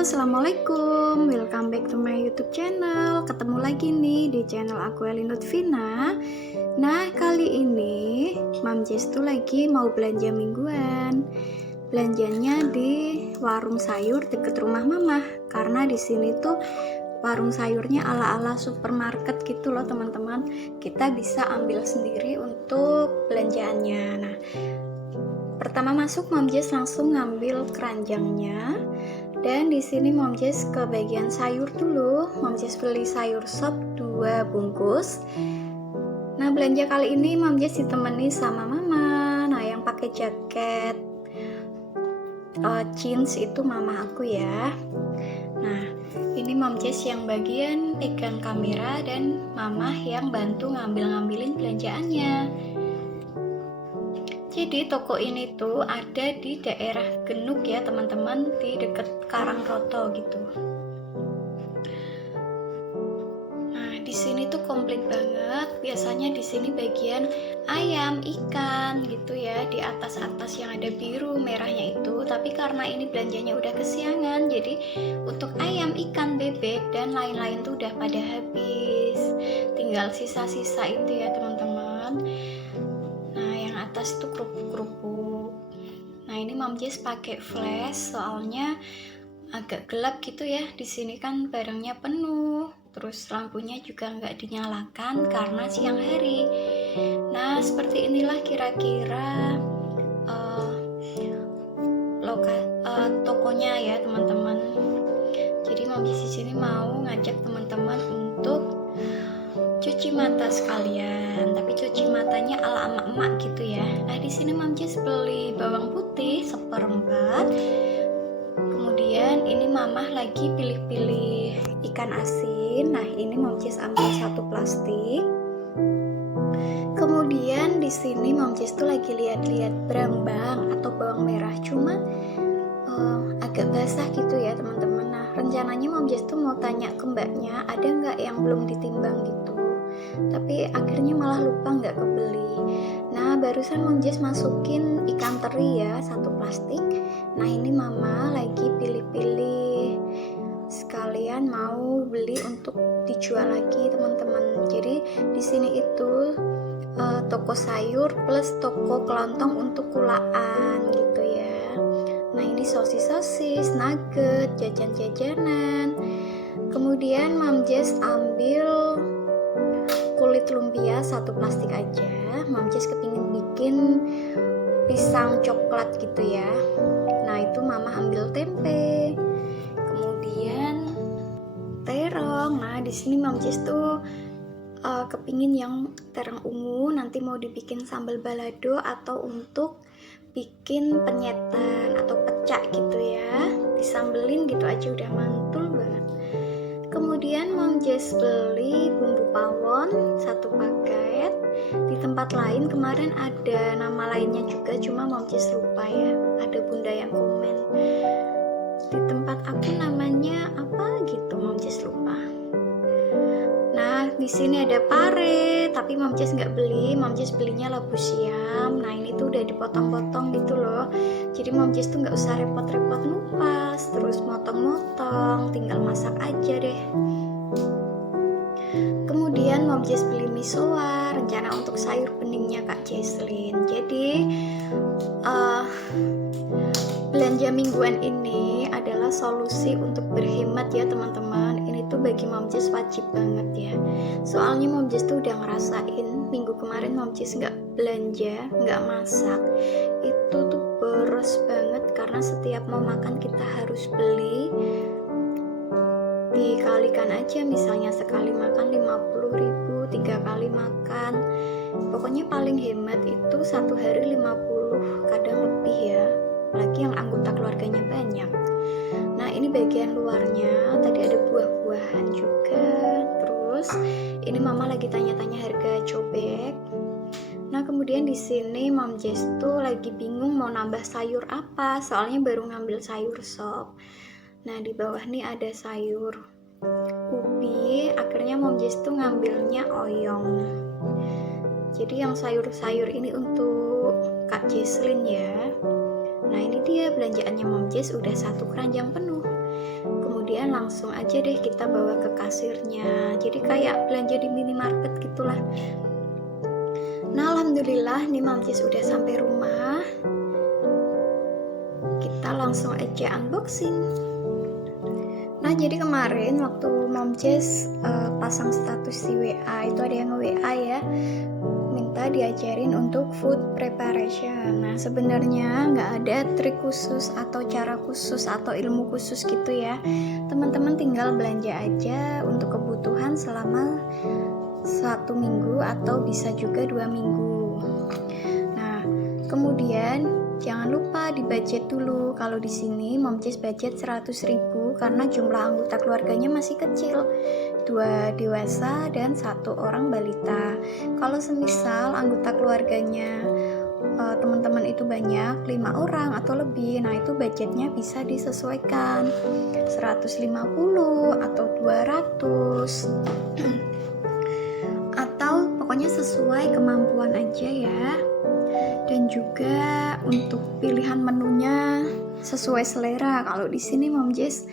Halo, assalamualaikum. Welcome back to my YouTube channel. Ketemu lagi nih di channel aku Elin Lutfina. Nah, kali ini Mam Jess tuh lagi mau belanja mingguan. Belanjanya di warung sayur deket rumah Mama. Karena di sini tuh warung sayurnya ala-ala supermarket gitu loh, teman-teman. Kita bisa ambil sendiri untuk belanjaannya. Nah, pertama masuk Mam Jess langsung ngambil keranjangnya. Dan di sini Mom Jess ke bagian sayur dulu. Mom Jess beli sayur sop 2 bungkus. Nah, belanja kali ini Mom Jess ditemani sama Mama. Nah, yang pakai jaket jeans itu Mama aku ya. Nah, ini Mom Jess yang bagian pegang kamera dan Mama yang bantu ngambil-ngambilin belanjaannya. Jadi toko ini tuh ada di daerah Genuk ya teman-teman, di dekat Karangroto gitu. Nah, di sini tuh komplit banget. Biasanya di sini bagian ayam, ikan gitu ya, di atas-atas yang ada biru merahnya itu. Tapi karena ini belanjanya udah kesiangan, jadi untuk ayam, ikan, bebek dan lain-lain tuh udah pada habis. Tinggal sisa-sisa itu ya teman-teman. Atas itu kerupuk-kerupuk. Nah, ini Mom Jess pakai flash soalnya agak gelap gitu ya. Di sini kan barangnya penuh, terus lampunya juga nggak dinyalakan karena siang hari. Nah, seperti inilah kira-kira tokonya ya teman-teman. Jadi Mom Jess di sini mau ngajak teman-teman untuk cuci mata sekalian, tapi cuci matanya ala emak-emak gitu ya. Nah, di sini Mom Jess beli bawang putih 1/4. Kemudian ini Mamah lagi pilih-pilih ikan asin. Nah, ini Mom Jess ambil 1 plastik. Kemudian di sini Mom Jess tuh lagi lihat-lihat brambang atau bawang merah, cuma agak basah gitu ya teman-teman. Nah, rencananya Mom Jess tuh mau tanya ke mbaknya ada nggak yang belum ditimbang gitu, tapi akhirnya malah lupa nggak kebeli. Nah, barusan Mom Jess masukin ikan teri ya 1 plastik. Nah, ini Mama lagi pilih-pilih sekalian mau beli untuk dijual lagi teman-teman. Jadi di sini itu toko sayur plus toko kelontong untuk kulaan gitu ya. Nah, ini sosis-sosis, nugget, jajan-jajanan. Kemudian Mom Jess ambil kulit lumpia 1 plastik aja. Mom Jess kepingin bikin pisang coklat gitu ya. Nah, itu Mama ambil tempe. Kemudian terong. Nah, di sini Mom Jess tuh kepingin yang terong ungu, nanti mau dibikin sambal balado atau untuk bikin penyetan atau pecak gitu ya. Disambelin gitu aja udah mantul banget. Kemudian Mom Jess beli bumbu pawon 1 paket. Di tempat lain kemarin ada nama lainnya juga, cuma Mom Jess lupa ya. Ada bunda yang komen. Di tempat aku namanya apa gitu, Mom Jess lupa. Nah, di sini ada pare, tapi Mom Jess nggak beli. Mom Jess belinya labu siam. Nah, ini tuh udah dipotong-potong gitu loh. Jadi Mom Jess tuh nggak usah repot-repot ngupas, terus motong-motong, tinggal masak aja deh. Kemudian Mom Jess beli misoa, rencana untuk sayur beningnya Kak Jesslyn. Jadi belanja mingguan ini adalah solusi untuk berhemat ya teman-teman. Ini tuh bagi Mom Jess wajib banget ya. Soalnya Mom Jess tuh udah ngerasain minggu kemarin Mom Jess nggak belanja, nggak masak. Itu tuh boros banget karena setiap mau makan kita harus beli. Dikalikan aja, misalnya sekali makan 50.000, 3 kali makan. Pokoknya paling hemat itu 1 hari 50, kadang lebih ya. Apalagi yang anggota keluarganya banyak. Nah, ini bagian luarnya, tadi ada buah-buahan juga. Terus ini Mama lagi tanya-tanya harga cobek. Nah, kemudian di sini Mom Jess tuh lagi bingung mau nambah sayur apa, soalnya baru ngambil sayur sop. Nah, di bawah nih ada sayur ubi. Akhirnya Mom Jess tuh ngambilnya oyong. Jadi yang sayur-sayur ini untuk Kak Jesslyn ya. Nah, ini dia belanjaannya Mom Jess udah 1 keranjang penuh. kemudian langsung aja deh kita bawa ke kasirnya. Jadi kayak belanja di minimarket gitulah. Nah, alhamdulillah nih Mom Jess udah sampai rumah. Kita langsung aja unboxing. Nah, jadi kemarin waktu Mom Jess pasang status di WA, itu ada yang nge-WA ya, minta diajarin untuk food preparation. Nah, sebenarnya nggak ada trik khusus atau cara khusus atau ilmu khusus gitu ya. Teman-teman tinggal belanja aja untuk kebutuhan selama 1 minggu atau bisa juga 2 minggu. Nah, kemudian jangan lupa di budget dulu. Kalau di sini Mom Jess budget 100.000 karena jumlah anggota keluarganya masih kecil, 2 dewasa dan 1 orang balita. Kalau semisal anggota keluarganya teman-teman itu banyak, 5 orang atau lebih, nah itu budgetnya bisa disesuaikan 150 atau 200 atau pokoknya sesuai kemampuan aja ya. Dan juga untuk pilihan menunya sesuai selera. Kalau di sini Mom Jess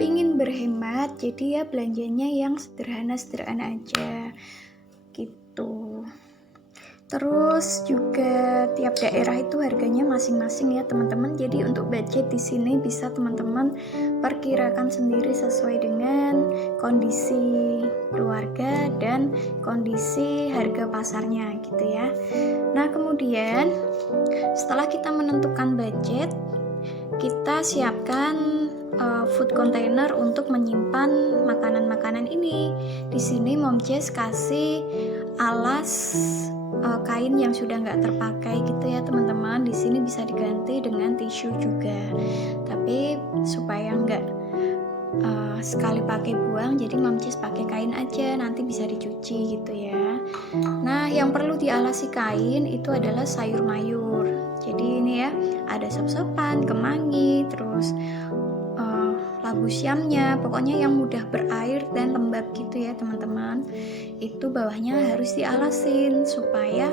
pingin berhemat, jadi ya belanjanya yang sederhana-sederhana aja gitu. Terus juga tiap daerah itu harganya masing-masing ya teman-teman. Jadi untuk budget di sini bisa teman-teman perkirakan sendiri sesuai dengan kondisi keluarga dan kondisi harga pasarnya gitu ya. Nah, kemudian setelah kita menentukan budget, kita siapkan food container untuk menyimpan makanan-makanan ini. Di sini Mom Jess kasih alas kain yang sudah nggak terpakai gitu ya teman-teman. Di sini bisa diganti dengan tisu juga, tapi supaya nggak sekali pakai buang, jadi Mom Jess pakai kain aja, nanti bisa dicuci gitu ya. Nah, yang perlu dialasi kain itu adalah sayur mayur. Jadi ini ya, ada sop-sopan, kemangi, terus labu siamnya, pokoknya yang mudah berair dan lembab gitu ya teman-teman. Itu bawahnya harus dialasin supaya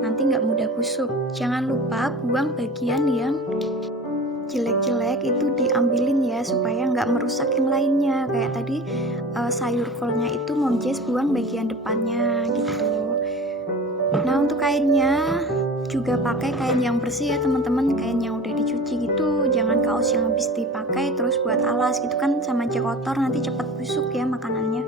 nanti nggak mudah busuk. Jangan lupa buang bagian yang jelek-jelek itu diambilin ya, supaya nggak merusak yang lainnya. Kayak tadi sayur kolnya itu Mom Jess buang bagian depannya gitu. Nah, untuk kainnya juga pakai kain yang bersih ya teman-teman, kain yang udah dicuci gitu. Jangan kaos yang habis dipakai terus buat alas gitu kan, sama aja kotor, nanti cepat busuk ya makanannya.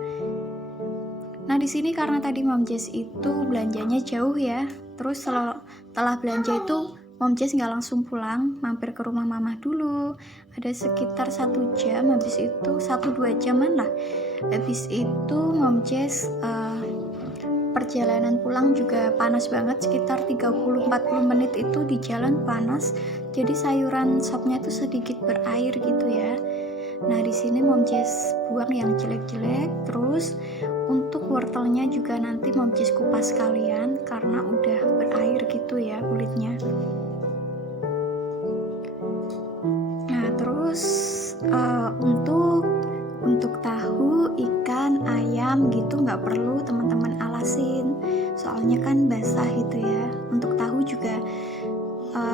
Nah, di sini karena tadi Mom Jess itu belanjanya jauh ya, terus setelah belanja itu Mom Jess nggak langsung pulang, mampir ke rumah Mama dulu. Ada sekitar 1 jam, habis itu 1-2 jaman lah. Habis itu Mom Jess perjalanan pulang juga panas banget, sekitar 30-40 menit itu di jalan panas. Jadi sayuran sopnya itu sedikit berair gitu ya. Nah, di sini Mom Jess buang yang jelek-jelek. Terus untuk wortelnya juga nanti Mom Jess kupas sekalian karena udah berair gitu ya kulitnya. Nah, terus untuk tahu, ikan, ayam gitu nggak perlu teman-teman alasin, soalnya kan basah gitu ya. Untuk tahu juga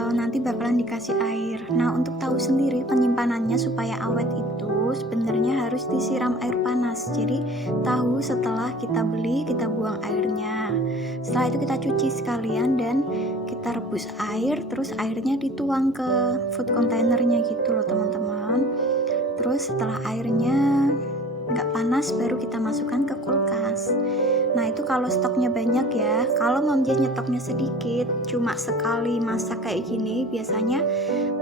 nanti bakalan dikasih air. Nah, untuk tahu sendiri penyimpanannya supaya awet itu sebenarnya harus disiram air panas. Jadi tahu setelah kita beli kita buang airnya. Setelah itu kita cuci sekalian dan kita rebus air, terus airnya dituang ke food containernya gitu loh teman-teman. Terus setelah airnya nggak panas baru kita masukkan ke kulkas. Nah, itu kalau stoknya banyak ya. Kalau Mom Jess nyetoknya sedikit, cuma sekali masak kayak gini, biasanya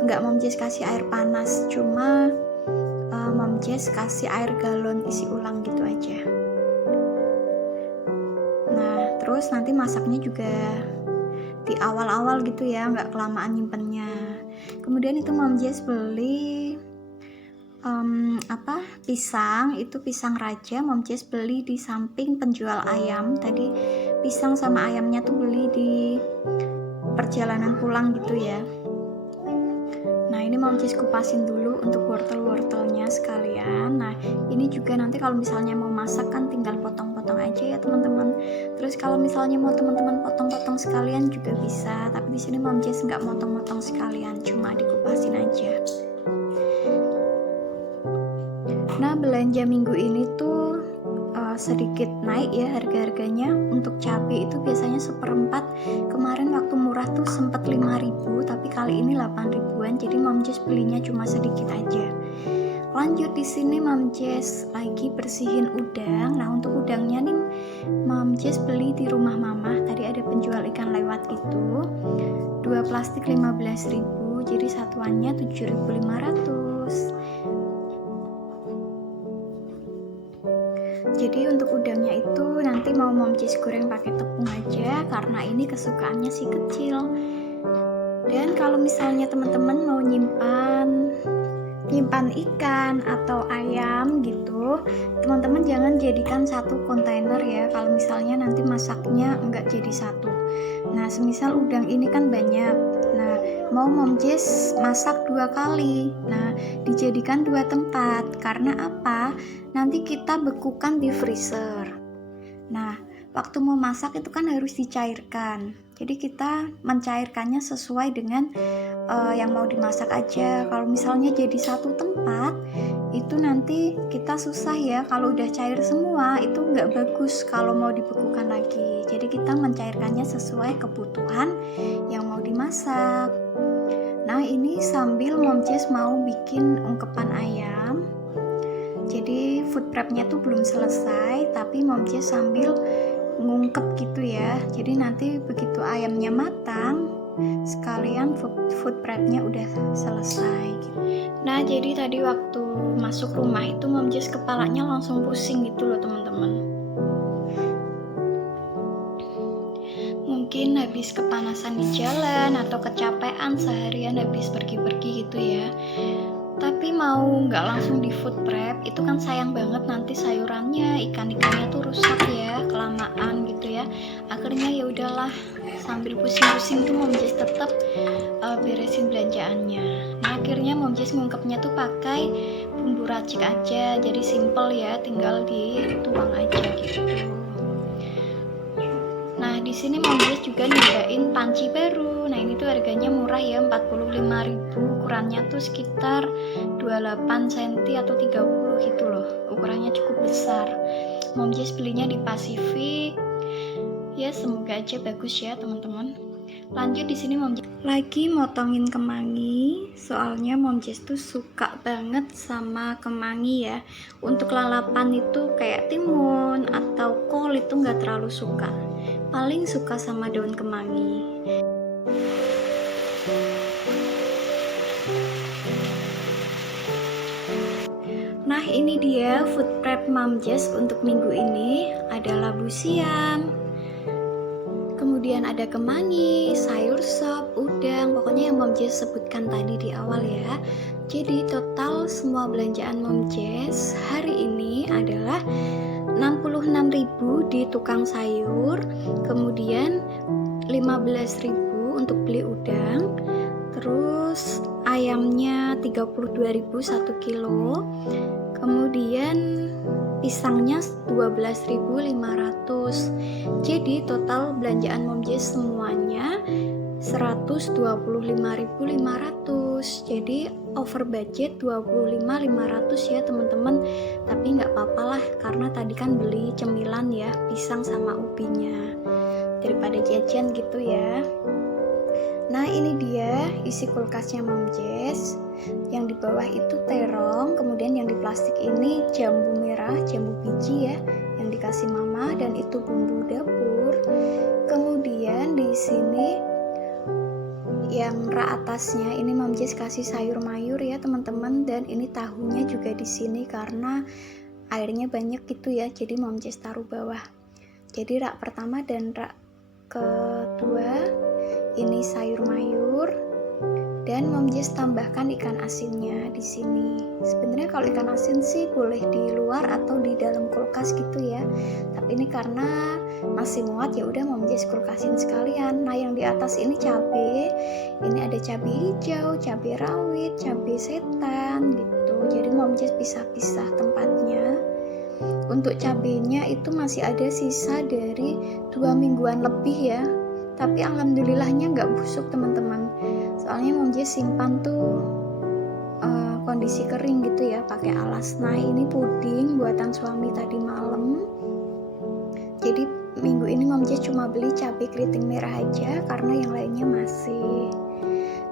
nggak Mom Jess kasih air panas, cuma Mom Jess kasih air galon isi ulang gitu aja. Nah, terus nanti masaknya juga di awal-awal gitu ya, nggak kelamaan nyimpennya. Kemudian itu Mom Jess beli pisang, itu pisang raja Mom Jess beli di samping penjual ayam. Tadi pisang sama ayamnya tuh beli di perjalanan pulang gitu ya. Nah, ini Mom Jess kupasin dulu untuk wortel-wortelnya sekalian. Nah, ini juga nanti kalau misalnya mau masak kan tinggal potong-potong aja ya teman-teman. Terus kalau misalnya mau teman-teman potong-potong sekalian juga bisa, tapi di sini Mom Jess nggak motong-motong sekalian, cuma dikupasin aja. Nah, belanja minggu ini tuh sedikit naik ya harga-harganya. Untuk cabai itu biasanya 1/4. Kemarin waktu murah tuh sempat 5.000, tapi kali ini 8.000-an. Jadi Mom Jess belinya cuma sedikit aja. Lanjut di sini Mom Jess lagi bersihin udang. Nah, untuk udangnya nih Mom Jess beli di rumah Mama. Tadi ada penjual ikan lewat gitu. 2 plastik 15.000. Jadi satuannya 7.500. Jadi untuk udangnya itu nanti mau Mom Jess goreng pakai tepung aja karena ini kesukaannya si kecil. Dan kalau misalnya teman-teman mau nyimpan ikan atau ayam gitu, teman-teman jangan jadikan satu kontainer ya. Kalau misalnya nanti masaknya enggak jadi satu. Nah, semisal udang ini kan banyak. Nah, mau Mom Jess masak 2 kali. Nah, dijadikan 2 tempat. Karena apa? Nanti kita bekukan di freezer. Nah, waktu mau masak itu kan harus dicairkan. Jadi kita mencairkannya sesuai dengan yang mau dimasak aja. Kalau misalnya jadi satu tempat, itu nanti kita susah ya. Kalau udah cair semua, itu nggak bagus kalau mau dibekukan lagi. Jadi kita mencairkannya sesuai kebutuhan yang mau dimasak. Nah, ini sambil Mom Jess mau bikin ungkepan ayam. Jadi food prepnya tuh belum selesai, tapi Mom Jess sambil ngungkep gitu ya. Jadi nanti begitu ayamnya matang, sekalian food prepnya udah selesai gitu. Nah, jadi tadi waktu masuk rumah itu Mom Jess kepalanya langsung pusing gitu loh teman-teman. Mungkin habis kepanasan di jalan atau kecapean seharian habis pergi-pergi gitu ya. Tapi mau nggak langsung di food prep itu kan sayang banget, nanti sayurannya, ikan-ikannya tuh rusak ya, kelamaan gitu ya. Akhirnya ya udahlah, sambil pusing-pusing tuh Mom Jess tetap beresin belanjaannya. Nah, akhirnya Mom Jess ngungkepnya tuh pakai bumbu racik aja, jadi simple ya, tinggal dituang aja gitu. Nah, di sini Mom Jess juga nyobain panci baru. Nah, ini tuh harganya murah ya, 45.000. Ukurannya tuh sekitar 28 cm atau 30 gitu loh. Ukurannya cukup besar. Mom Jess belinya di Pacific. Ya, semoga aja bagus ya, teman-teman. Lanjut di sini Mom Jess lagi motongin kemangi. Soalnya Mom Jess tuh suka banget sama kemangi ya. Untuk lalapan itu kayak timun atau kol itu nggak terlalu suka. Paling suka sama daun kemangi. Nah, ini dia food prep Mom Jess untuk minggu ini. Ada labu siam, kemudian ada kemangi, sayur sop, udang, pokoknya yang Mom Jess sebutkan tadi di awal ya. Jadi total semua belanjaan Mom Jess hari ini adalah 66.000 di tukang sayur, kemudian 15.000 untuk beli udang, terus ayamnya 32.000 1 kilo, kemudian pisangnya 12.500. Jadi total belanjaan Mom Jess semuanya 125.500. Jadi over budget 25.500 ya teman-teman. Tapi nggak apa-apa lah, karena tadi kan beli cemilan ya, pisang sama ubinya, daripada jajan gitu ya. Nah, ini dia isi kulkasnya Mom Jess. Yang di bawah itu terong, kemudian yang di plastik ini jambu merah, jambu biji ya, yang dikasih Mama, dan itu bumbu dapur. Kemudian di sini yang rak atasnya ini Mom Jess kasih sayur mayur ya teman-teman, dan ini tahunya juga di sini karena airnya banyak gitu ya, jadi Mom Jess taruh bawah. Jadi rak pertama dan rak kedua ini sayur mayur, dan Mom Jess tambahkan ikan asinnya di sini. Sebenarnya kalau ikan asin sih boleh di luar atau di dalam kulkas gitu ya, tapi ini karena masih muat ya udah Mom Jess kulkasin sekalian. Nah, yang di atas ini cabai, ini ada cabai hijau, cabai rawit, cabai setan gitu. Jadi Mom Jess pisah-pisah tempatnya. Untuk cabainya itu masih ada sisa dari 2 mingguan lebih ya, tapi alhamdulillahnya nggak busuk teman-teman. Soalnya Mom Jess simpan tuh kondisi kering gitu ya, pakai alas. Nah ini puding buatan suami tadi malam. Jadi minggu ini Mom Jess cuma beli cabai keriting merah aja karena yang lainnya masih.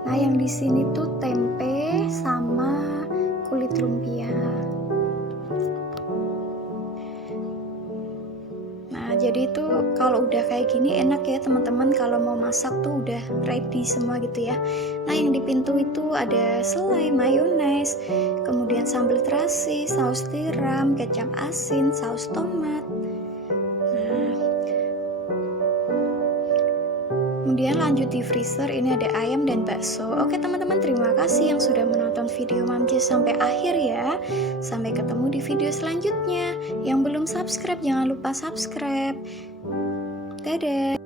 Nah yang di sini tuh tempe sama kulit lumpia. Jadi itu kalau udah kayak gini enak ya teman-teman, kalau mau masak tuh udah ready semua gitu ya. Nah yang di pintu itu ada selai, mayones, kemudian sambal terasi, saus tiram, kecap asin, saus tomat. Kemudian lanjut di freezer, ini ada ayam dan bakso. Oke teman-teman, terima kasih yang sudah menonton video Mom Jess sampai akhir ya. Sampai ketemu di video selanjutnya. Yang belum subscribe jangan lupa subscribe. Dadah.